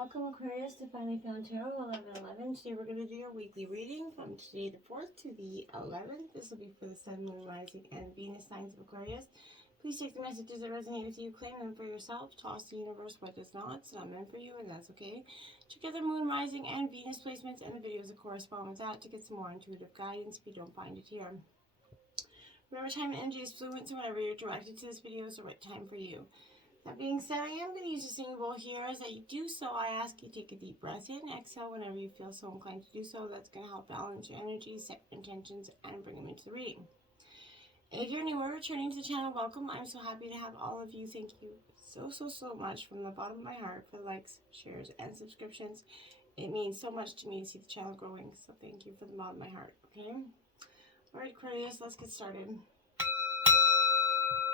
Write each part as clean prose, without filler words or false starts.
Welcome Aquarius to Finally Found Tarot 11/11. Today we're going to do your weekly reading from today the 4th to the 11th. This will be for the Sun, Moon, Rising, and Venus signs of Aquarius. Please take the messages that resonate with you, claim them for yourself, toss the universe what does not. It's not meant for you, and that's okay. Check out the Moon, Rising, and Venus placements and the videos that correspond with that to get some more intuitive guidance if you don't find it here. Remember, time and energy is fluent, so whenever you're directed to this video is the right time for you. That being said, I am going to use a singing bowl here. As I do so, I ask you to take a deep breath in, exhale whenever you feel so inclined to do so. That's going to help balance your energy, set your intentions, and bring them into the reading. If you're new or returning to the channel, welcome. I'm so happy to have all of you. Thank you so much from the bottom of my heart for likes, shares, and subscriptions. It means so much to me to see the channel growing, so thank you from the bottom of my heart, okay? Alright, Aquarius, let's get started.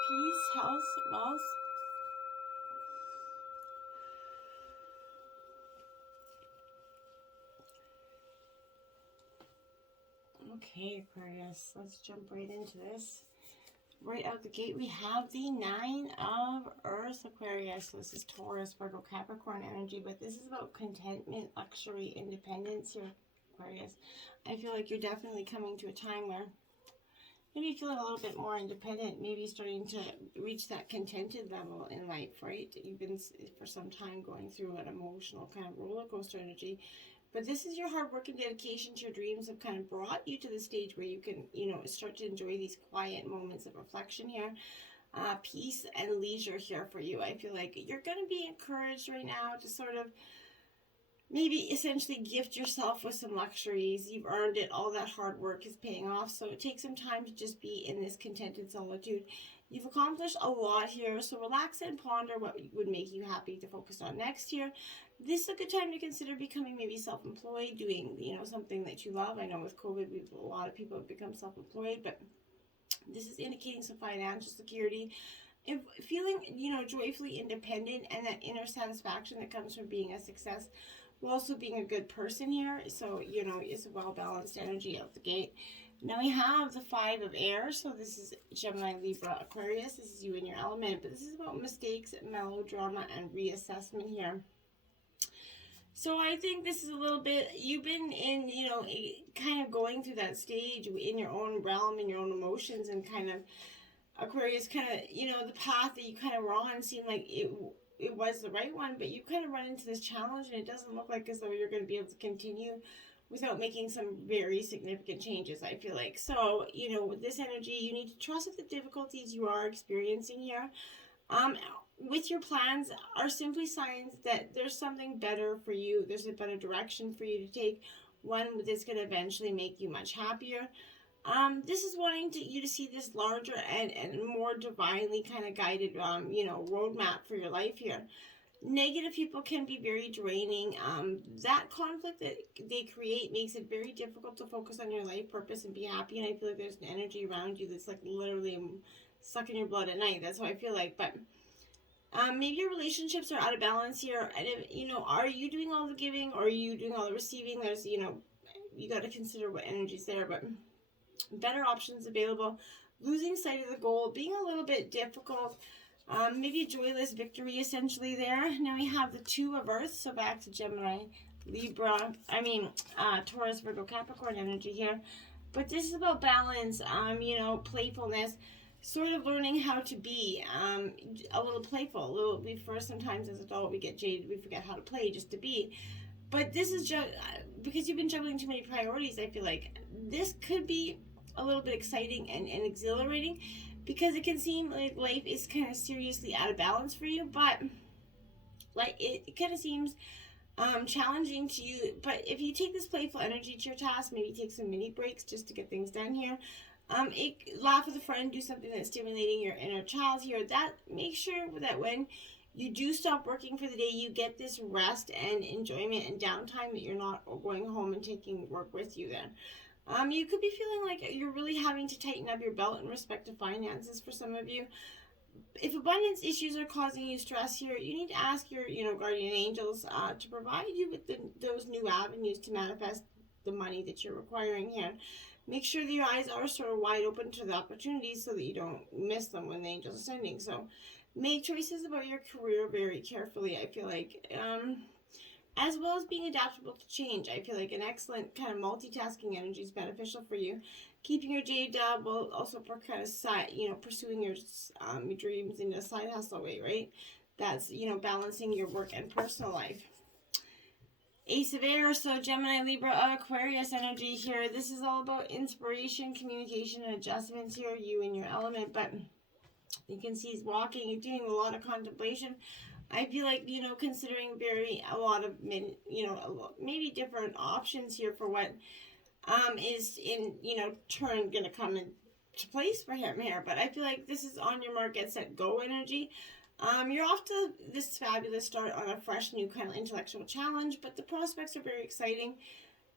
Peace, health, wealth. Okay, Aquarius, let's jump right into this. Right out the gate, we have the 9 of Earth, Aquarius. This is Taurus, Virgo, Capricorn energy, but this is about contentment, luxury, independence here, Aquarius. I feel like you're definitely coming to a time where maybe you're feeling a little bit more independent, maybe starting to reach that contented level in life, right? You've been for some time going through an emotional kind of roller coaster energy. But this is your hard work and dedication to your dreams have kind of brought you to the stage where you can, start to enjoy these quiet moments of reflection here. Peace and leisure here for you. I feel like you're going to be encouraged right now to sort of maybe essentially gift yourself with some luxuries. You've earned it. All that hard work is paying off. So take some time to just be in this contented solitude. You've accomplished a lot here, so relax and ponder what would make you happy to focus on next year. This is a good time to consider becoming maybe self-employed, doing, something that you love. I know with COVID, a lot of people have become self-employed, but this is indicating some financial security. If feeling, joyfully independent and that inner satisfaction that comes from being a success, while also being a good person here. So, it's a well-balanced energy out the gate. Now we have the 5 of air, so this is Gemini, Libra, Aquarius. This is you in your element, but this is about mistakes, melodrama, and reassessment here. So I think this is a little bit, you've been in, kind of going through that stage in your own realm, in your own emotions, and kind of, Aquarius, kind of, the path that you kind of were on seemed like it was the right one, but you kind of run into this challenge, and it doesn't look like as though you're going to be able to continue without making some very significant changes, I feel like. So, with this energy, you need to trust that the difficulties you are experiencing here with your plans are simply signs that there's something better for you. There's a better direction for you to take, one that's going to eventually make you much happier. This is wanting you to see this larger and more divinely kind of guided, roadmap for your life here. Negative people can be very draining. That conflict that they create makes it very difficult to focus on your life purpose and be happy. And I feel like there's an energy around you that's like literally sucking your blood at night. That's how I feel like. But maybe your relationships are out of balance here. And if, are you doing all the giving or are you doing all the receiving? There's, you got to consider what energy's there. But better options available. Losing sight of the goal, being a little bit difficult. Maybe a joyless victory essentially there. Now we have the 2 of Earth, so back to Gemini, Libra, Taurus, Virgo, Capricorn energy here. But this is about balance, playfulness, sort of learning how to be a little playful. Sometimes as adults we get jaded, we forget how to play just to be. But this is just, because you've been juggling too many priorities, I feel like this could be a little bit exciting and exhilarating, because it can seem like life is kind of seriously out of balance for you, but like it kind of seems challenging to you. But if you take this playful energy to your task, maybe take some mini breaks just to get things done here. Laugh with a friend, do something that's stimulating your inner child here. That make sure that when you do stop working for the day, you get this rest and enjoyment and downtime, that you're not going home and taking work with you then. You could be feeling like you're really having to tighten up your belt in respect to finances for some of you. If abundance issues are causing you stress here, you need to ask your, guardian angels to provide you with those new avenues to manifest the money that you're requiring here. Make sure that your eyes are sort of wide open to the opportunities so that you don't miss them when the angels are sending. So make choices about your career very carefully, I feel like. as well as being adaptable to change. I feel like an excellent kind of multitasking energy is beneficial for you. Keeping your day job while also kind of pursuing your dreams in a side hustle way, right? That's, balancing your work and personal life. Ace of Air, so Gemini, Libra, Aquarius energy here. This is all about inspiration, communication, and adjustments here, you and your element. But you can see he's walking, he's doing a lot of contemplation. I feel like, considering a lot of, maybe different options here for what is in, turn going to come into place for him here. But I feel like this is on your mark, get set, go energy. You're off to this fabulous start on a fresh new kind of intellectual challenge, but the prospects are very exciting.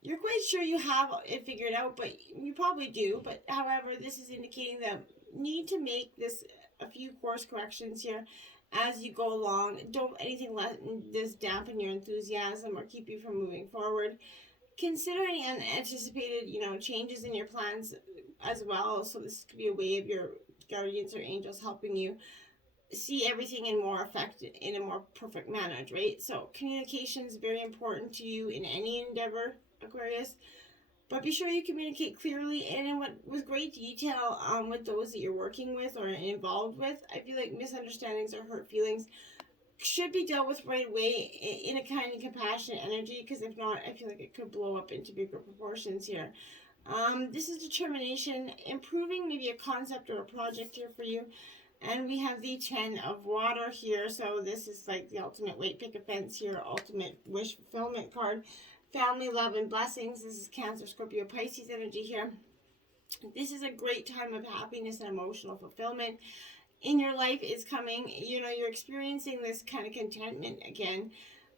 You're quite sure you have it figured out, but you probably do. But however, this is indicating that you need to make a few course corrections here as you go along. Don't anything let this dampen your enthusiasm or keep you from moving forward. Consider any unanticipated, changes in your plans as well. So this could be a way of your guardians or angels helping you see everything in a more perfect manner, right? So communication is very important to you in any endeavor, Aquarius. But be sure you communicate clearly and with great detail with those that you're working with or involved with. I feel like misunderstandings or hurt feelings should be dealt with right away in a kind and compassionate energy, because if not, I feel like it could blow up into bigger proportions here. This is determination, improving maybe a concept or a project here for you. And we have the 10 of water here. So this is like the ultimate weight pick offense here, ultimate wish fulfillment card. Family, love, and blessings. This is Cancer, Scorpio, Pisces energy here. This is a great time of happiness and emotional fulfillment in your life is coming. You're experiencing this kind of contentment again.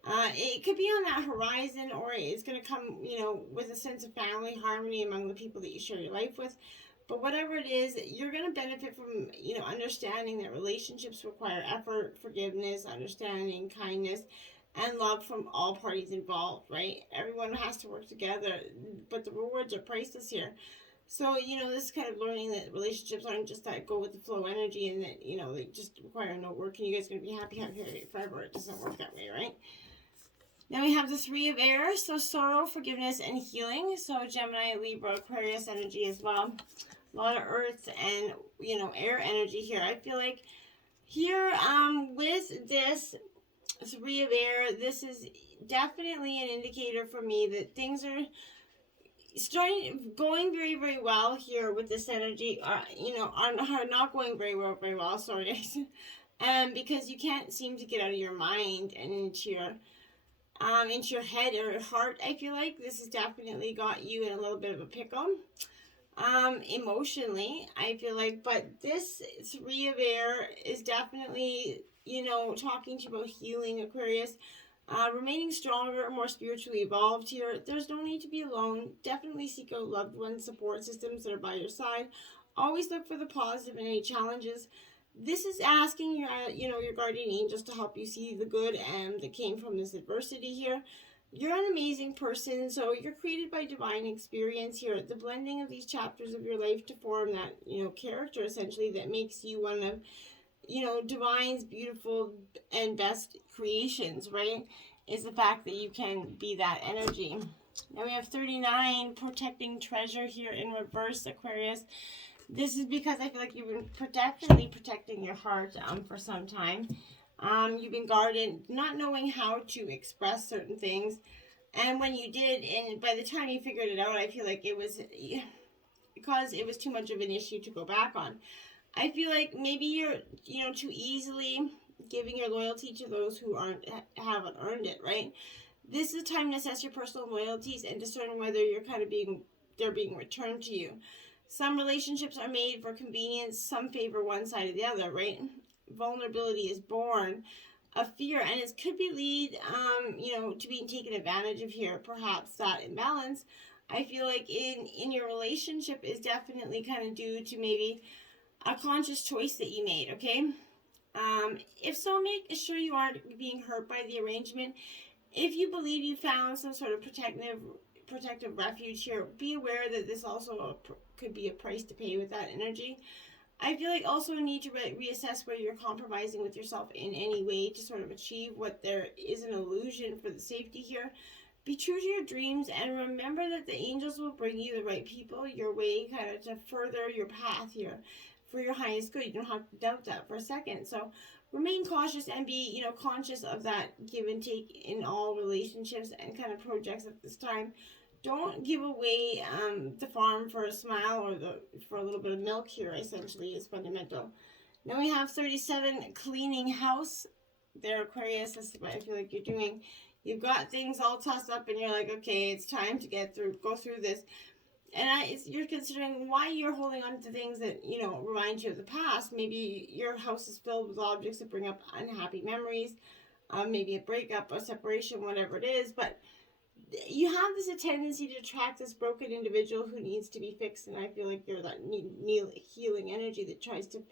It could be on that horizon, or it's going to come, with a sense of family harmony among the people that you share your life with. But whatever it is, you're going to benefit from, understanding that relationships require effort, forgiveness, understanding, kindness, and love from all parties involved, right? Everyone has to work together, but the rewards are priceless here. So, this kind of learning that relationships aren't just that go with the flow energy, and that, they just require no work and you guys are going to be happy forever. It doesn't work that way, right? Now we have the 3 of Air, so sorrow, forgiveness, and healing. So Gemini, Libra, Aquarius energy as well. A lot of earth and, air energy here. I feel like here with this 3 of Air, this is definitely an indicator for me that things are going very, very well here with this energy. Are not going very well, sorry guys. Because you can't seem to get out of your mind and into your head or heart. I feel like this has definitely got you in a little bit of a pickle. Emotionally, I feel like, but this 3 of Air is definitely, talking to you about healing, Aquarius, remaining stronger, more spiritually evolved here. There's no need to be alone. Definitely seek out loved ones, support systems that are by your side. Always look for the positive in any challenges. This is asking your guardian angels to help you see the good that came from this adversity here. You're an amazing person, so you're created by divine experience here. The blending of these chapters of your life to form that, character essentially that makes you one of, divine's beautiful and best creations, right? Is the fact that you can be that energy. Now we have 39, protecting treasure here in reverse, Aquarius. This is because I feel like you've been definitely protecting your heart for some time. You've been guarded, not knowing how to express certain things. And when you did, and by the time you figured it out, I feel like it was because it was too much of an issue to go back on. I feel like maybe you're, too easily giving your loyalty to those who haven't earned it, right? This is a time to assess your personal loyalties and discern whether they're being returned to you. Some relationships are made for convenience. Some favor one side or the other, right? Vulnerability is born of fear, and it could be lead, to being taken advantage of here. Perhaps that imbalance, I feel like in your relationship is definitely kind of due to maybe a conscious choice that you made, okay? If so, make sure you aren't being hurt by the arrangement. If you believe you found some sort of protective refuge here, be aware that this also could be a price to pay with that energy. I feel like also a need to reassess where you're compromising with yourself in any way to sort of achieve what there is an illusion for the safety here. Be true to your dreams and remember that the angels will bring you the right people your way kind of to further your path here for your highest good. You don't have to doubt that for a second. So remain cautious and be, you know, conscious of that give and take in all relationships and kind of projects at this time. Don't give away the farm for a smile or for a little bit of milk here, essentially, is fundamental. Then we have 37, cleaning house. There, Aquarius, this is what I feel like you're doing. You've got things all tossed up and you're like, okay, it's time to go through this. And you're considering why you're holding on to things that, you know, remind you of the past. Maybe your house is filled with objects that bring up unhappy memories, maybe a breakup, a separation, whatever it is. But you have this tendency to attract this broken individual who needs to be fixed. And I feel like you're that healing energy that tries to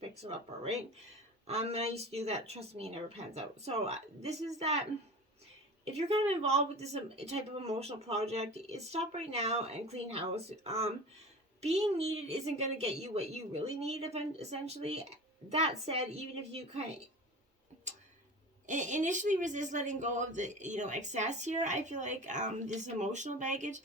fix her up, all right? And I used to do that. Trust me, it never pans out. So this is that. If you're kind of involved with this type of emotional project, stop right now and clean house. Being needed isn't going to get you what you really need, essentially. That said, even if you kind of initially resist letting go of the, you know, excess here, I feel like this emotional baggage,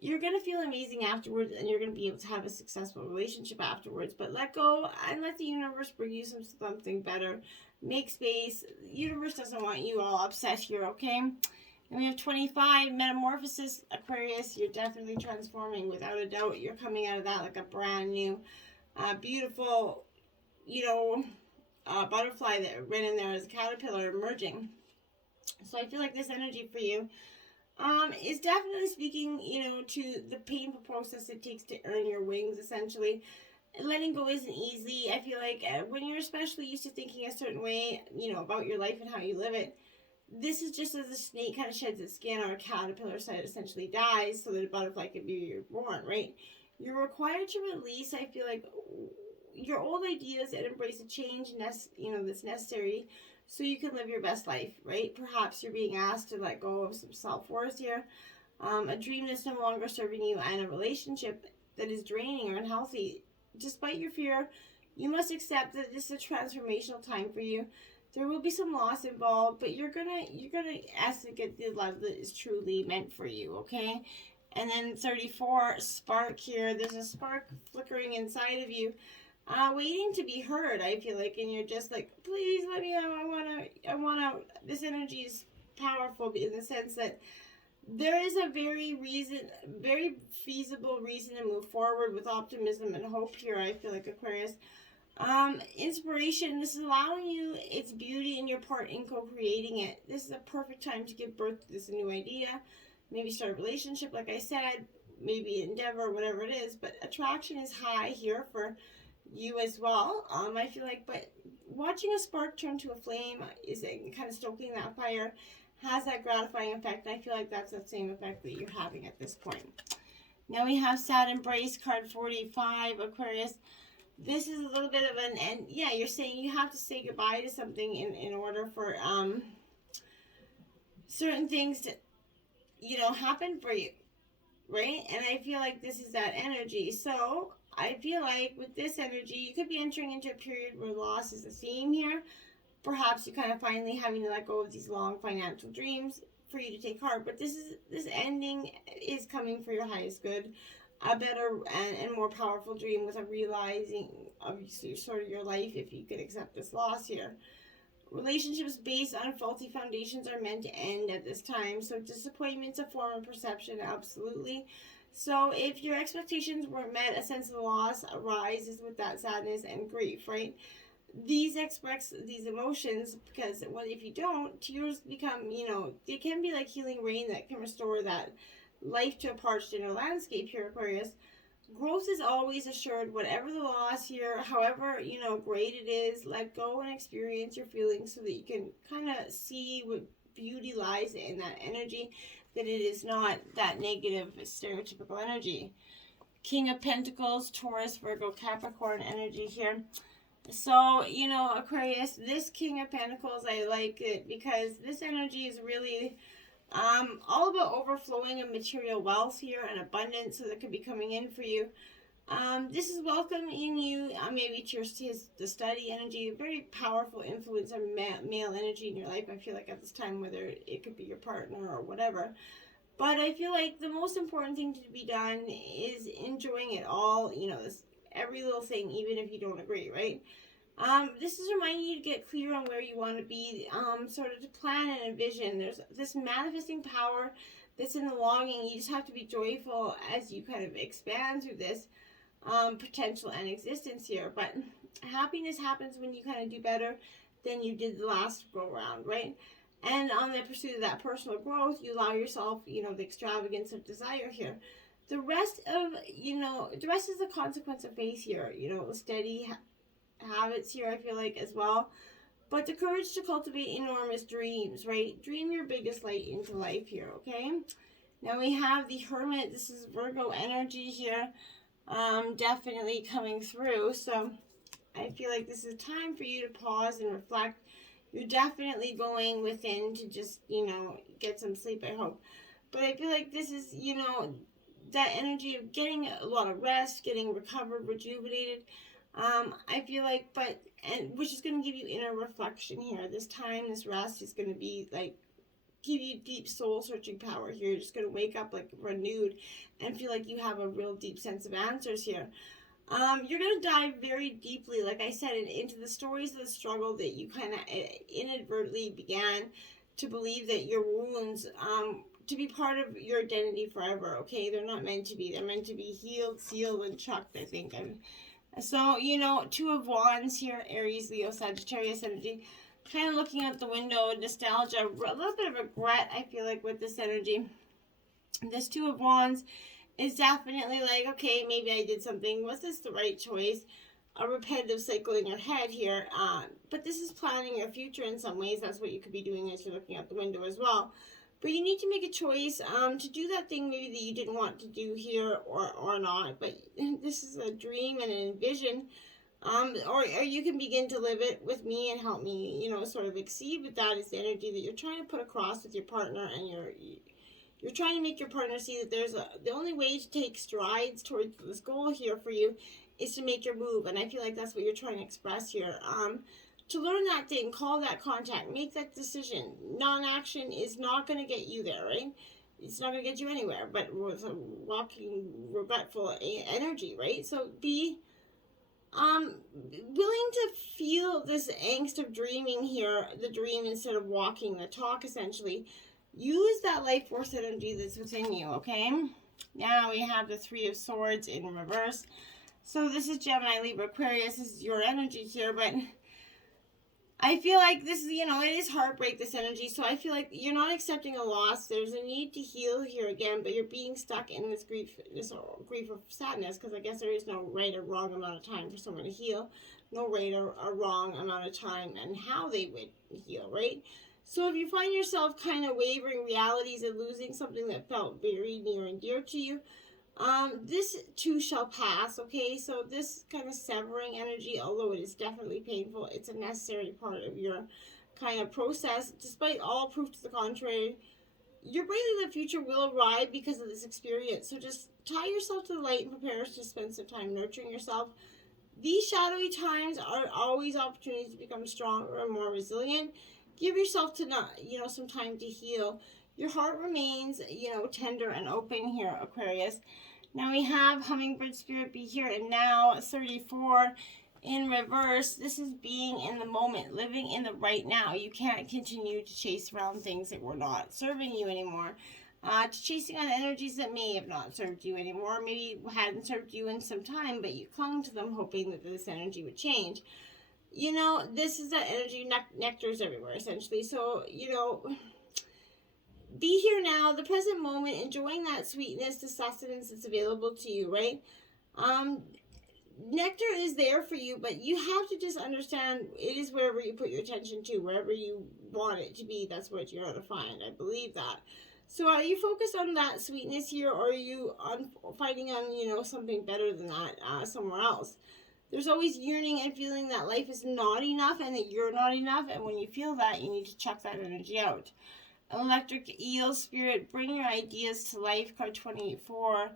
you're going to feel amazing afterwards and you're going to be able to have a successful relationship afterwards. But let go and let the universe bring you something better. Make space. The universe doesn't want you all upset here, okay? And we have 25, metamorphosis, Aquarius. You're definitely transforming without a doubt. You're coming out of that like a brand new, beautiful, you know, butterfly that ran in there as a caterpillar emerging. So I feel like this energy for you is definitely speaking, you know, to the painful process it takes to earn your wings, essentially. Letting go isn't easy. I feel like when you're especially used to thinking a certain way, you know, about your life and how you live it, this is just as a snake kind of sheds its skin or a caterpillar side essentially dies so that a butterfly can be reborn, right? You're required to release, I feel like, your old ideas and embrace a change, you know, that's necessary so you can live your best life, right? Perhaps you're being asked to let go of some self-worth here, a dream that's no longer serving you, and a relationship that is draining or unhealthy. Despite your fear, you must accept that this is a transformational time for you. There will be some loss involved, but you're gonna ask to get the love that is truly meant for you, okay? And then 34, spark here. There's a spark flickering inside of you, waiting to be heard, I feel like, and you're just like, please let me out. I wanna. This energy is powerful in the sense that there is a very feasible reason to move forward with optimism and hope here, I feel like, Aquarius. Inspiration, this is allowing you its beauty and your part in co-creating it. This is a perfect time to give birth to this new idea. Maybe start a relationship, like I said, maybe endeavor, whatever it is. But attraction is high here for you as well. I feel like, but watching a spark turn to a flame is kind of stoking that fire. Has that gratifying effect. I feel like that's the same effect that you're having at this point. Now we have Sad Embrace, card 45, Aquarius. This is a little bit of and yeah, you're saying you have to say goodbye to something in order for certain things to, you know, happen for you, right? And I feel like this is that energy. So I feel like with this energy, you could be entering into a period where loss is a theme here. Perhaps you're kind of finally having to let go of these long financial dreams for you to take heart. But this ending is coming for your highest good. A better and more powerful dream with a realizing of sort of your life if you could accept this loss here. Relationships based on faulty foundations are meant to end at this time. So disappointment's a form of perception, absolutely. So if your expectations weren't met, a sense of loss arises with that sadness and grief, right? These emotions, because what if you don't, tears become, you know, they can be like healing rain that can restore that life to a parched inner landscape here, Aquarius. Growth is always assured, whatever the loss here, however, you know, great it is. Let go and experience your feelings so that you can kind of see what beauty lies in that energy, that it is not that negative stereotypical energy. King of Pentacles, Taurus, Virgo, Capricorn energy here. So, you know, Aquarius, this King of Pentacles, I like it because this energy is really all about overflowing of material wealth here and abundance, so that could be coming in for you. This is welcoming you, maybe to the study energy, a very powerful influence of male energy in your life. I feel like at this time, whether it could be your partner or whatever. But I feel like the most important thing to be done is enjoying it all, every little thing, even if you don't agree, right? This is reminding you to get clear on where you want to be, sort of to plan and envision. There's this manifesting power that's in the longing. You just have to be joyful as you kind of expand through this potential and existence here. But happiness happens when you kind of do better than you did the last go round, right? And on the pursuit of that personal growth, you allow yourself, the extravagance of desire here. The rest is the consequence of faith here, steady habits here, I feel like, as well. But the courage to cultivate enormous dreams, right? Dream your biggest light into life here, okay? Now we have the Hermit. This is Virgo energy here, definitely coming through. So I feel like this is a time for you to pause and reflect. You're definitely going within to just, get some sleep, I hope. But I feel like this is, that energy of getting a lot of rest, getting recovered, rejuvenated. I feel like, which is going to give you inner reflection here. This time, this rest is going to be like, give you deep soul searching power here. You're just going to wake up like renewed and feel like you have a real deep sense of answers here. You're going to dive very deeply, like I said, into the stories of the struggle that you kind of inadvertently began to believe that your wounds, to be part of your identity forever, okay? They're not meant to be. They're meant to be healed, sealed, and chucked, I think. So, Two of Wands here, Aries, Leo, Sagittarius energy. Kind of looking out the window, nostalgia, a little bit of regret, I feel like, with this energy. This Two of Wands is definitely like, okay, maybe I did something. Was this the right choice? A repetitive cycle in your head here. But this is planning your future in some ways. That's what you could be doing as you're looking out the window as well. But you need to make a choice to do that thing maybe that you didn't want to do here or not. But this is a dream and an envision. Or you can begin to live it with me and help me, sort of exceed with that is the energy that you're trying to put across with your partner, and you're trying to make your partner see that the only way to take strides towards this goal here for you is to make your move. And I feel like that's what you're trying to express here. To learn that thing, call that contact, make that decision. Non-action is not going to get you there, right? It's not going to get you anywhere, but with a walking, regretful energy, right? So be willing to feel this angst of dreaming here, the dream instead of walking the talk, essentially. Use that life force energy that's within you, okay? Now we have the Three of Swords in reverse. So this is Gemini, Libra, Aquarius. This is your energy here, but I feel like this is, it is heartbreak, this energy. So I feel like you're not accepting a loss. There's a need to heal here again, but you're being stuck in this grief of sadness, because I guess there is no right or wrong amount of time for someone to heal. No right or wrong amount of time and how they would heal, right? So if you find yourself kind of wavering realities and losing something that felt very near and dear to you, this too shall pass, okay? So this kind of severing energy, although it is definitely painful, it's a necessary part of your kind of process. Despite all proof to the contrary, your brightly lit future will arrive because of this experience. So just tie yourself to the light and prepare to spend some time nurturing yourself. These shadowy times are always opportunities to become stronger and more resilient. Give yourself some time to heal. Your heart remains, tender and open here, Aquarius. Now we have Hummingbird Spirit, be here and now, 34 in reverse. This is being in the moment, living in the right now. You can't continue to chase around things that were not serving you anymore. To chasing on energies that may have not served you anymore, maybe hadn't served you in some time, but you clung to them hoping that this energy would change. This is that energy, nectar's everywhere, essentially. So, be here now, the present moment, enjoying that sweetness, the sustenance that's available to you, right? Nectar is there for you, but you have to just understand it is wherever you put your attention to, wherever you want it to be, that's what you're going to find. I believe that. So are you focused on that sweetness here, or are you fighting on, something better than that somewhere else? There's always yearning and feeling that life is not enough and that you're not enough, and when you feel that, you need to check that energy out. Electric Eel Spirit, bring your ideas to life, card 24.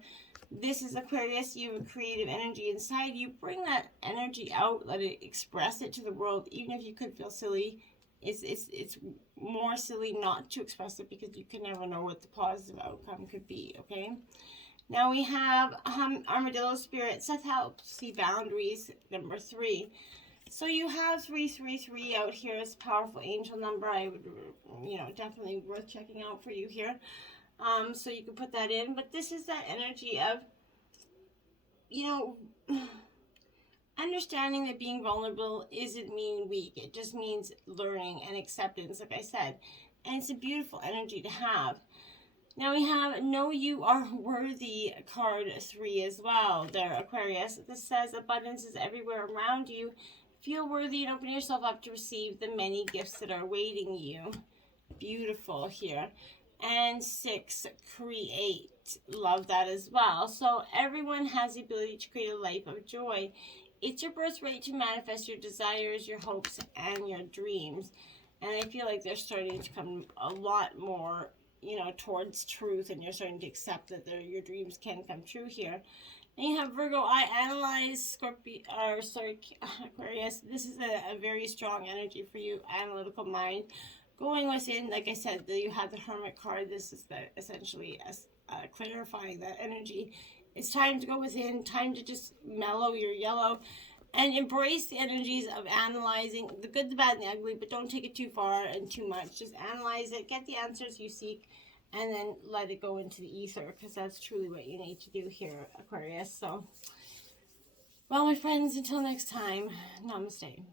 This is Aquarius. You have a creative energy inside you. Bring that energy out. Let it express it to the world. Even if you could feel silly, it's more silly not to express it, because you can never know what the positive outcome could be, okay? Now we have Armadillo Spirit. Seth helps see boundaries, number 3. So you have 333 out here as a powerful angel number. I would, definitely worth checking out for you here. So you can put that in. But this is that energy of, understanding that being vulnerable isn't mean weak. It just means learning and acceptance, like I said. And it's a beautiful energy to have. Now we have Know You Are Worthy, card 3 as well there, Aquarius. This says abundance is everywhere around you. Feel worthy and open yourself up to receive the many gifts that are awaiting you. Beautiful here. And 6, create. Love that as well. So everyone has the ability to create a life of joy. It's your birthright to manifest your desires, your hopes, and your dreams. And I feel like they're starting to come a lot more, towards truth, and you're starting to accept that your dreams can come true here. And you have Virgo, I analyze, Aquarius. This is a very strong energy for you, analytical mind. Going within, like I said, you have the Hermit card. This is essentially clarifying that energy. It's time to go within, time to just mellow your yellow and embrace the energies of analyzing the good, the bad, and the ugly, but don't take it too far and too much. Just analyze it, get the answers you seek, and then let it go into the ether, because that's truly what you need to do here, Aquarius. So, well, my friends, until next time, namaste.